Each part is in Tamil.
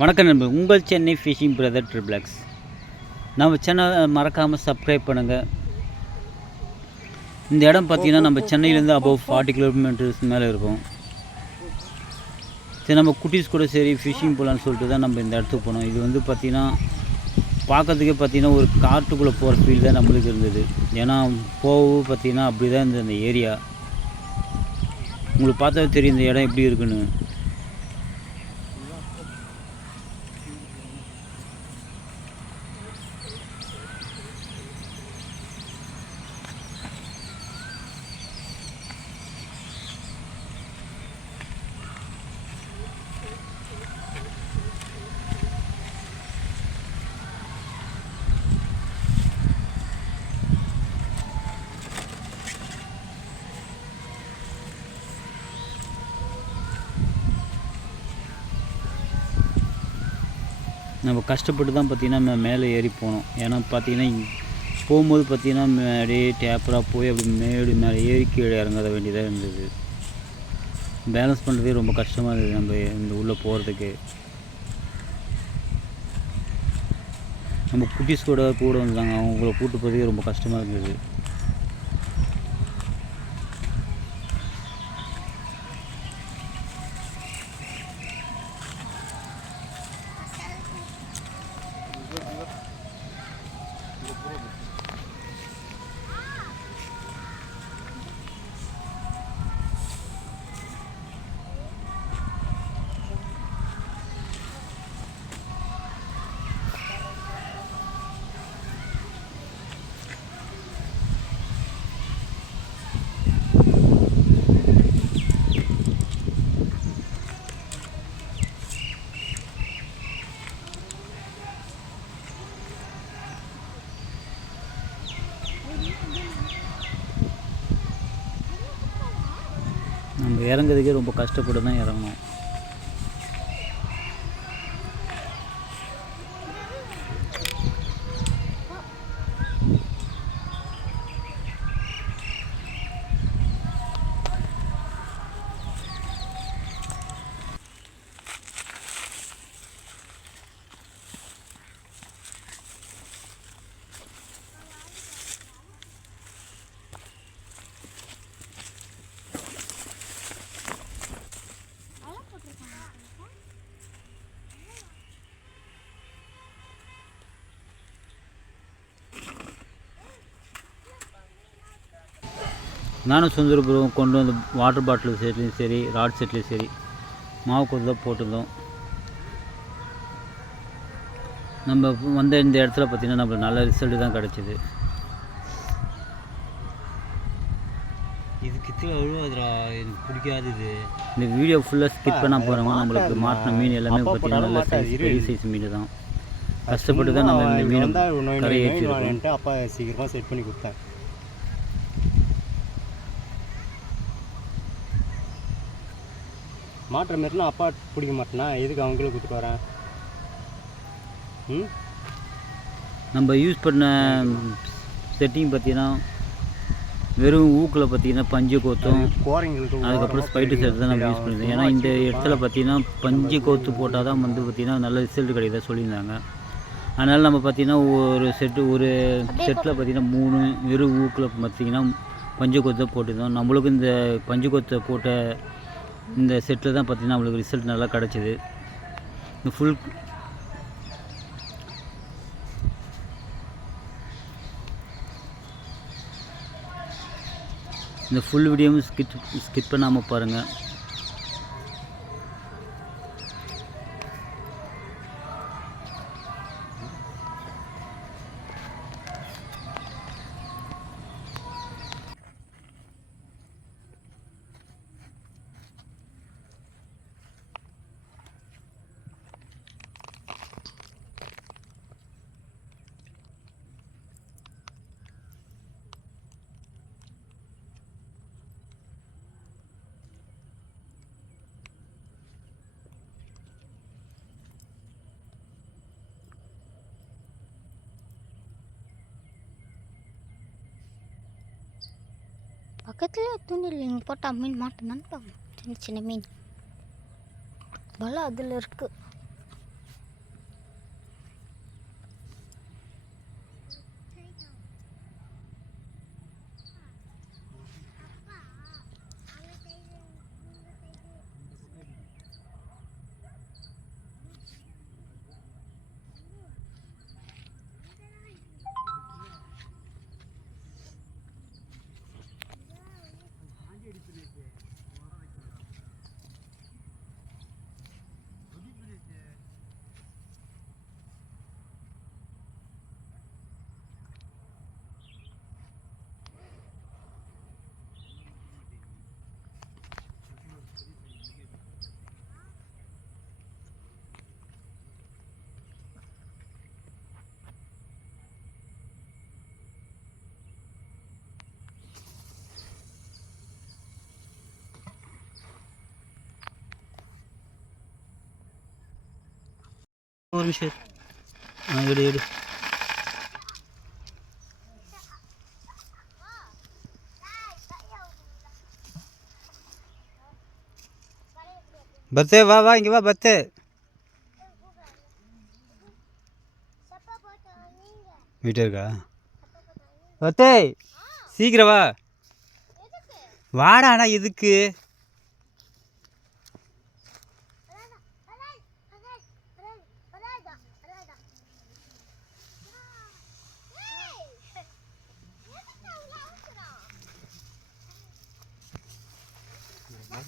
வணக்கம் நண்பர் உங்கள் சென்னை ஃபிஷிங் பிரதர் ட்ரிப்ளக்ஸ் நம்ம சேனலை மறக்காமல் சப்ஸ்கிரைப் பண்ணுங்கள் இந்த இடம் பார்த்தீங்கன்னா நம்ம சென்னையிலேருந்து அபவ் ஃபார்ட்டி கிலோமீட்டர்ஸ் மேலே இருக்கும். சரி நம்ம குட்டீஸ் கூட சரி ஃபிஷிங் போகலான்னு சொல்லிட்டு தான் நம்ம இந்த இடத்துக்கு போனோம். இது வந்து பார்த்திங்கன்னா பார்க்கறதுக்கே பார்த்தீங்கன்னா ஒரு காட்டுக்குள்ளே போகிற ஃபீல் தான் நம்மளுக்கு இருந்தது. ஏன்னா போகவும் பார்த்தீங்கன்னா அப்படி தான் இருந்தது அந்த ஏரியா உங்களுக்கு பார்த்தாவே தெரியும் இந்த இடம் எப்படி இருக்குன்னு. நம்ம கஷ்டப்பட்டு தான் பார்த்திங்கன்னா நம்ம மேலே ஏறி போனோம் ஏன்னா பார்த்தீங்கன்னா போகும்போது பார்த்தீங்கன்னா அப்படியே டேப்பராக போய் அப்படி மேடு மேலே ஏறி கீழே இறங்காத வேண்டியதாக இருந்தது. பேலன்ஸ் பண்ணுறதே ரொம்ப கஷ்டமாக இருந்தது நம்ம இந்த உள்ளே போகிறதுக்கு நம்ம குட்டீஸ் கூட கூட வந்தாங்க. அவங்கள கூட்டு போகிறதுக்கே ரொம்ப கஷ்டமாக இருந்தது. நம்ம இறங்குறதுக்கே ரொம்ப கஷ்டப்பட்டு தான் இறங்கணும். நானும் சுந்தரபுரம் கொண்டு வந்து வாட்டர் பாட்டில் செட்லேயும் சரி ராட் செட்லேயும் சரி மாவு கொத்து தான் போட்டிருந்தோம். நம்ம வந்த இந்த இடத்துல பார்த்திங்கன்னா நம்மளுக்கு நல்ல ரிசல்ட் தான் கிடச்சிது. இது கித்து அழுவாதுடா எனக்கு பிடிக்காது இது இந்த வீடியோ ஃபுல்லாக ஸ்கிப் பண்ண போகிறவங்க நம்மளுக்கு மாட்டின மீன் எல்லாமே பார்த்திங்கன்னா நல்ல சைஸ். பெரிய சைஸ் மீன் தான். கஷ்டப்பட்டு தான் நம்ம இந்த மீனை கரையை அப்பா சீக்கிரமாக செட் பண்ணி கொடுத்தேன். மாட்டுற மாரினா அப்பா பிடிக்க மாட்டேனா? எதுக்கு அவங்கள கொடுத்துட்டு வரேன் ம்? நம்ம யூஸ் பண்ண செட்டிங் பார்த்தீங்கன்னா வெறும் ஊக்கில் பார்த்தீங்கன்னா பஞ்சு கோத்தும் கோரைங்களுக்கு அதுக்கப்புறம் ஸ்பைட்டு செட் தான் நம்ம யூஸ் பண்ணியிருந்தோம் ஏன்னா இந்த இடத்துல பார்த்தீங்கன்னா பஞ்சு கோத்து போட்டால் தான் வந்து பார்த்தீங்கன்னா நல்ல ரிசல்ட் கிடைக்குதா சொல்லியிருந்தாங்க. அதனால் நம்ம பார்த்தீங்கன்னா ஒரு செட்டு ஒரு செட்டில் பார்த்தீங்கன்னா மூணு வெறும் ஊக்கில் பார்த்தீங்கன்னா பஞ்சு கொத்தை போட்டிருந்தோம். நம்மளுக்கு இந்த பஞ்சு கொத்தை போட்ட இந்த செட்டில் தான் பார்த்திங்கன்னா அவங்களுக்கு ரிசல்ட் நல்லா கிடச்சிது. இந்த ஃபுல் இந்த ஃபுல் வீடியோவும் ஸ்கிப் ஸ்கிப் பண்ணாமல் பாருங்கள் பக்கத்தில் தூண்டில் நீங்கள் போட்டால் மீன் மாட்டேன்னு பாருங்க சின்ன சின்ன மீன். வலை அதில் இருக்குது ஒரு ஆ எடு எடு பத்தே வா வா இங்கே வா பத்தே வீட்டே இருக்கா? பத்தே சீக்கிரம் வா. வாடா அண்ணா எதுக்கு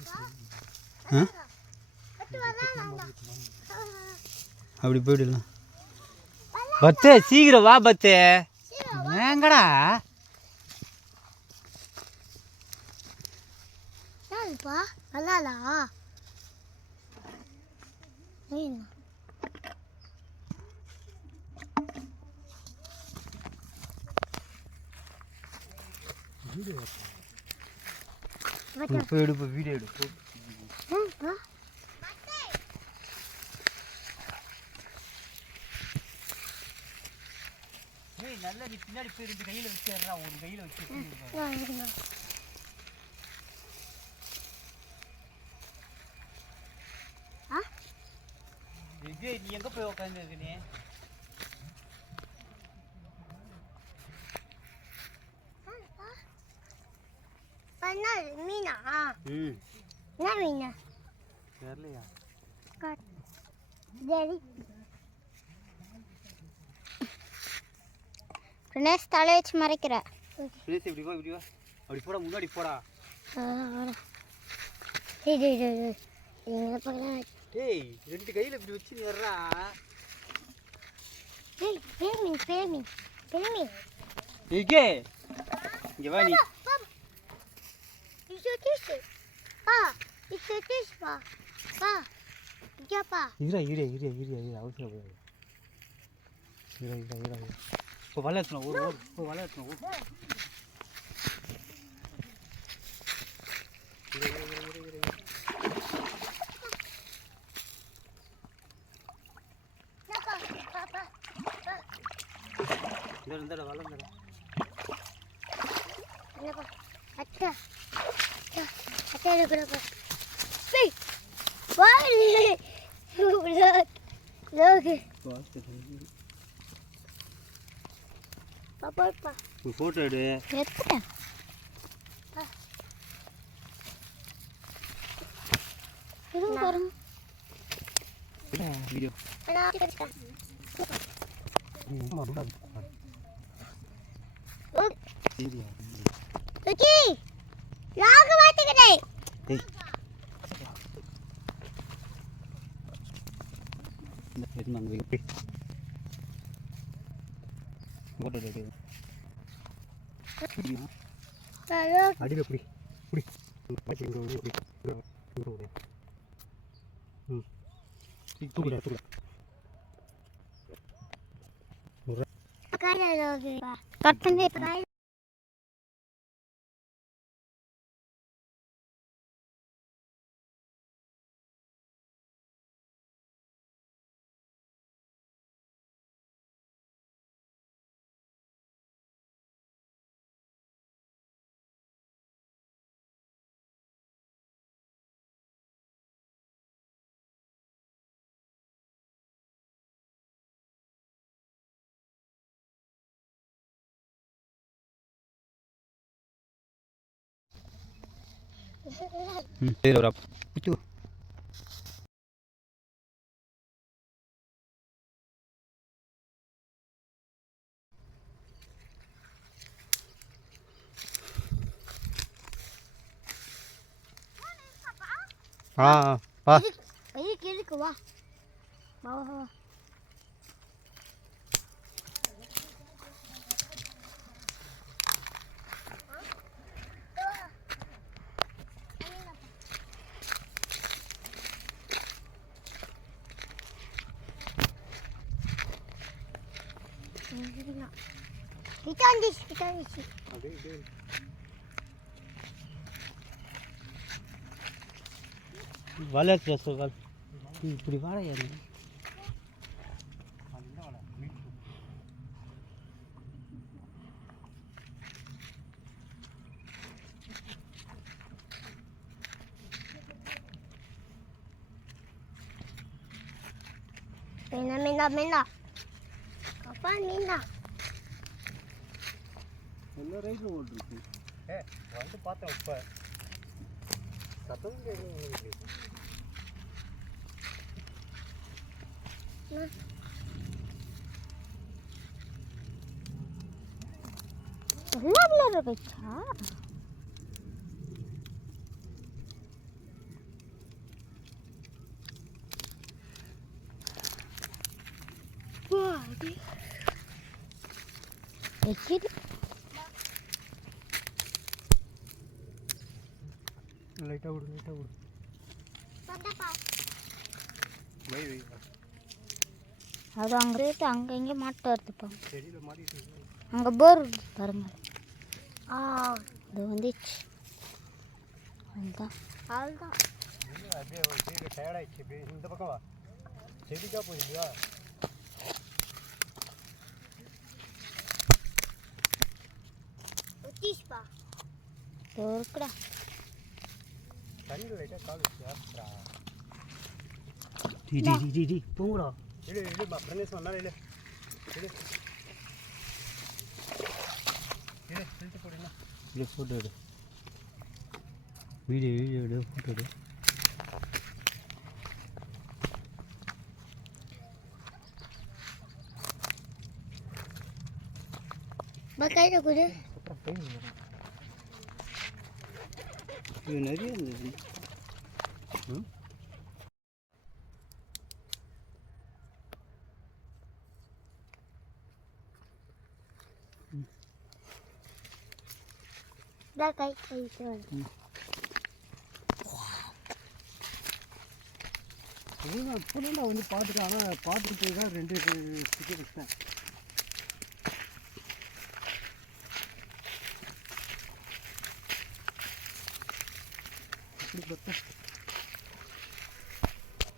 ஆ அப்படி போயிடலாம். பத்தே சீக்கிரம் வா பத்தே. ஏங்கடா என்னப்பா நல்லாலா? போய் எடு போய் வீடியோ எடு போ. ஏய் நல்லா நீ பின்னாடி போய் ரெண்டு கையில் வச்சிடுறா ஒரு கையில் வச்சு விஜய் நீ எங்கே போய் உட்காந்துருக்கு நீ? மீனா? ம். என்ன மீனா? தெரியலையா? சரி கணேஷ் தலை வச்சு மறைக்கிற சுரேஷ் இப்படி வா இப்படி வா. அப்படி போடா முன்னாடி போடா. இது இது இது எங்களை போய் டேய் ரெண்டு கையில் இப்படி வச்சு நேர்றா ஏய் பேமி பேமி பேமி இங்கே. இங்கே வா நீ. பா இது டிஷ் பா. பா இங்க பா. இரா இரா இரா இரா இரா இரா இரா இரா இரா. இப்போ வலை எடுத்துனோம் ஒரு ஒரு. இப்போ வலை எடுத்துனோம் ஒரு இந்த வலை அச்சா அச்சா அச்சா இருக்கிறப்பா ஏய் வாடி லோக் லோக் பாப்பா பா ஒரு ஃபோட்டோ எடு வீடியோ நான் எடுத்தேன் ருச்சி லாக மாட்டுக்கிறே ஏய் இந்த எடுத்து வை ஃபோட்டோ எடு அடியில் புடி புடி இங்கே ஒரு புடி இங்கே ஒரு ம் தூக்குடா தூக்குடா கட் பண்ணி ம் சரி ஒரு பிடிச்சு ஆ வா இதுக்கு எதுக்கு no. Get on this, get on this. Okay, okay. వాళ్ళే చేస్తావు వాళ్ళు ఇప్పుడు వాడయ్యాను Minna, minna, minna. Papa, minna. எல்லா ரைட்டும் ஓட்டுருக்கு ஏ வந்து பார்த்தேன் இப்போ. சத்தம் எல்லா பிள்ளை போச்சா லைட்டாக விடு லைட்டாக விடு. வை வை அது அங்கே இருக்கு அங்கே இங்கே மாட்டு வருதுப்பா அங்கே போர் பாருங்க. ஆ இது வந்துச்சு. அதுதான். அதுதான். அப்படியே ஒரு சைடு டயர்டாயிடுச்சு அப்படியே இந்த பக்கம் வா. செடிக்கா போயிருக்கியா ஒத்திஷ்பா இது இருக்குடா. ಕಣ್ಣು ಇದೆ ಕಾಲು ಶಾಸ್ತ್ರ ಡಿ ಡಿ ಡಿ ಡಿ ಪೂರ ಇಳಿ ಇಳಿ ಬಾ ಫ್ರೆಂಡ್ಸ್ ಅನ್ನಾರ ಇಳಿ ಇಳಿ ಇಳಿ ಫಿಲ್ಟರ್ ಕೊಡಿ ಇಳಿ ಫೋಟೋ ಇಡು ವಿಡಿಯೋ ವಿಡಿಯೋ ಇಡು ಫೋಟೋ ಇಡು Bakal aku dia. Sampai ni. இது நிறைய இருந்தது கொடு. இதுதான் இப்போ தான் வந்து பார்த்துட்டேன் ஆனால் பார்த்துட்டு போய் தான் ரெண்டு ஸ்டிக்கர் வச்சேன்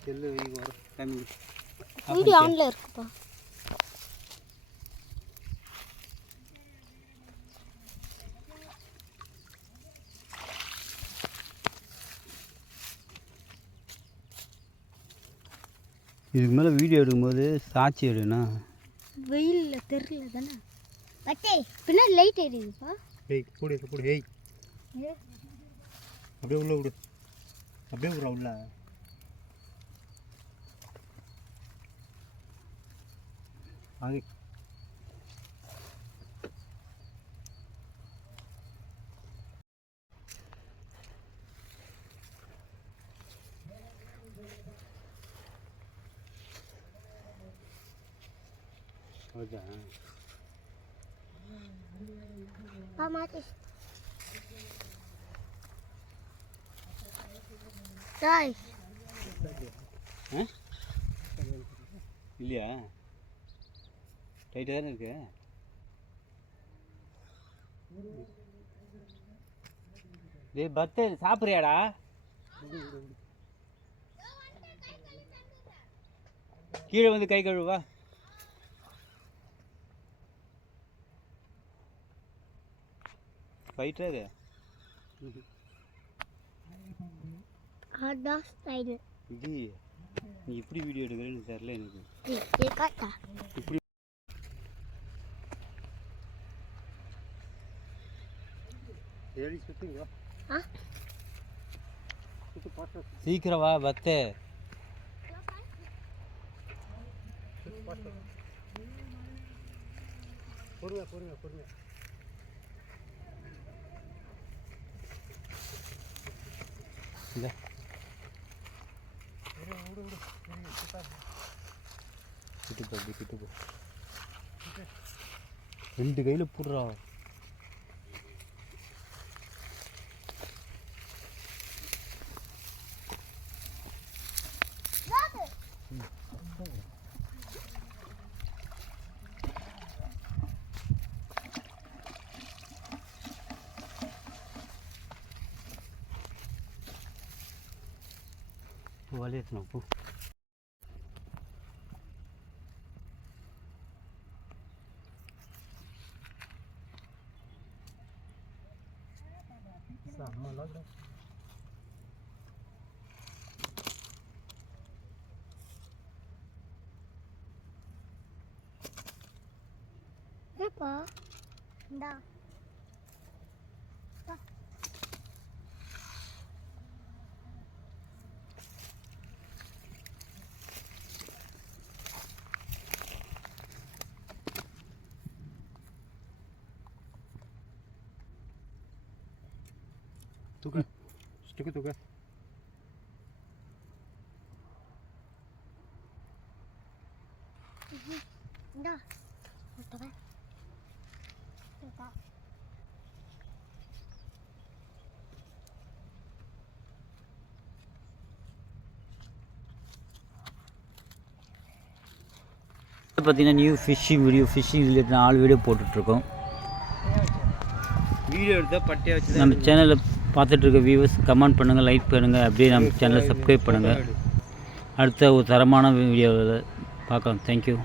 செல்லு வைங்க கம்மி வீடியோ ஆன்ல இருக்குப்பா. இதுக்கு மேலே வீடியோ எடுக்கும்போது சாட்சி எடுண்ணா வெயிலில் தெரியல தானே. பட்டே பின்னாடி லைட் எரியுதுப்பா. ஏய் கூடி கூடி ஏய். அப்படியே உள்ள விடு. அப்படியே விடுறா உள்ள. Olha. Olha. Vamos Dois. Hã? Ilha. டைட்டாக தானே இருக்கு டேய் பத்து சாப்பிட்றியாடா? கீழே வந்து கை கழுவா ஃபைட்டர் அதான் ஸ்டைல் இது நீ எப்படி வீடியோ எடுக்கிறேன்னு தெரில எனக்கு. இப்படி ஏழி சுற்றுங்க ஆ சுற்று பாட்டு சீக்கிரம் வா பத்து பொறுங்க பொறுங்க பொறுங்க இந்த கிட்டு போ கிட்டு போ ரெண்டு கையில் Olha não, pô. Sarma logo. Papa. Dá. தூக்கு இந்தா முட்டை இந்தா பார்த்தீங்கன்னா new fishing video fishing related நாலு வீடியோ போட்டுட்ருக்கோம். வீடியோ எடுத்தால் பட்டையை வச்சு நம்ம சேனலில் பார்த்துட்ருக்க வியூவர்ஸ் கமெண்ட் பண்ணுங்கள் லைக் பண்ணுங்கள் அப்படியே நம்ம சேனலை சப்ஸ்கிரைப் பண்ணுங்கள் அடுத்த ஒரு தரமான வீடியோவில் பார்க்கலாம். தேங்க்யூ